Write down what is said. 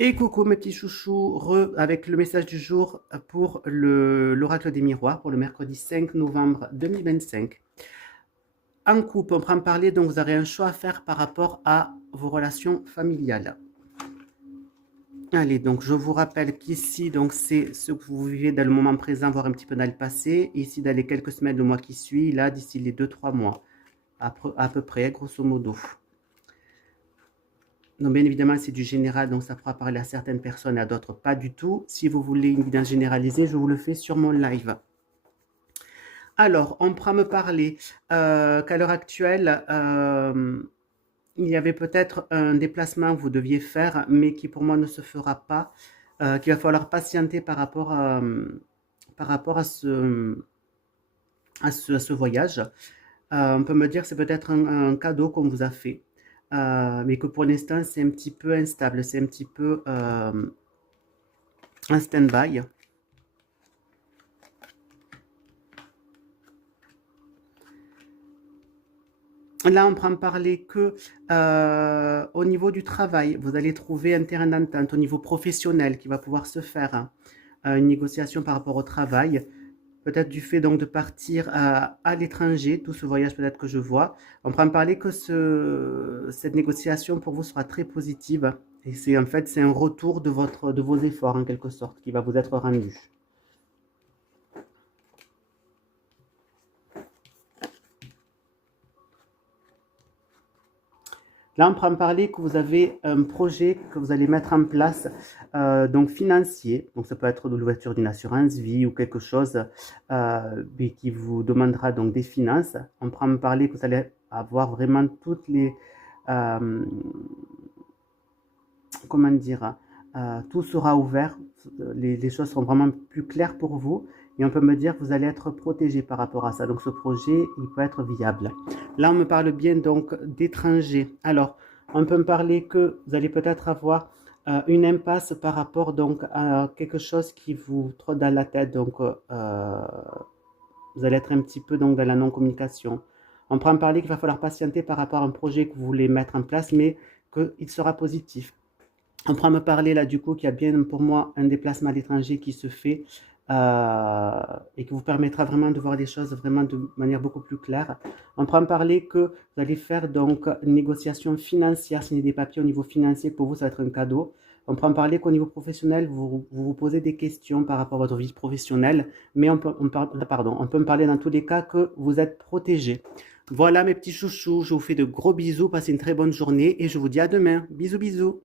Et coucou mes petits chouchous, avec le message du jour pour l'oracle des miroirs pour le mercredi 5 novembre 2025. En couple, on prend parler, donc vous aurez un choix à faire par rapport à vos relations familiales. Allez, donc je vous rappelle qu'ici, donc c'est ce que vous vivez dans le moment présent, voire un petit peu dans le passé. Ici, dans les quelques semaines, le mois qui suit, là, d'ici les 2-3 mois, à peu près, grosso modo. Donc, bien évidemment, c'est du général, donc ça pourra parler à certaines personnes et à d'autres pas du tout. Si vous voulez une guidance généralisée, je vous le fais sur mon live. Alors, on pourra me parler qu'à l'heure actuelle, il y avait peut-être un déplacement que vous deviez faire, mais qui pour moi ne se fera pas, qu'il va falloir patienter par rapport à ce voyage. On peut me dire que c'est peut-être un cadeau qu'on vous a fait, mais que pour l'instant c'est un petit peu instable, c'est un petit peu un stand-by. Là, on prend parler que au niveau du travail, vous allez trouver un terrain d'entente au niveau professionnel qui va pouvoir se faire, hein. Une négociation par rapport au travail. Peut-être du fait donc de partir à l'étranger, tout ce voyage peut-être que je vois. On prend parler que cette négociation pour vous sera très positive. Et c'est en fait c'est un retour de vos efforts en quelque sorte qui va vous être rendu. Là, on prend parler que vous avez un projet que vous allez mettre en place, donc financier. Donc, ça peut être de l'ouverture d'une assurance vie ou quelque chose mais qui vous demandera donc des finances. On prend parler que vous allez avoir vraiment toutes les, euh, comment dire, tout sera ouvert, les choses seront vraiment plus claires pour vous. Et on peut me dire que vous allez être protégé par rapport à ça. Donc ce projet, il peut être viable. Là, on me parle bien donc d'étrangers. Alors, on peut me parler que vous allez peut-être avoir une impasse par rapport donc à quelque chose qui vous trotte dans la tête. Donc, vous allez être un petit peu donc dans la non-communication. On peut en parler qu'il va falloir patienter par rapport à un projet que vous voulez mettre en place, mais qu'il sera positif. On pourra me parler là du coup qu'il y a bien pour moi un déplacement à l'étranger qui se fait et qui vous permettra vraiment de voir les choses vraiment de manière beaucoup plus claire. On pourra me parler que vous allez faire donc une négociation financière, signer des papiers au niveau financier, pour vous ça va être un cadeau. On pourra me parler qu'au niveau professionnel, vous posez des questions par rapport à votre vie professionnelle, mais on peut me parler dans tous les cas que vous êtes protégé. Voilà mes petits chouchous, je vous fais de gros bisous, passez une très bonne journée et je vous dis à demain. Bisous bisous.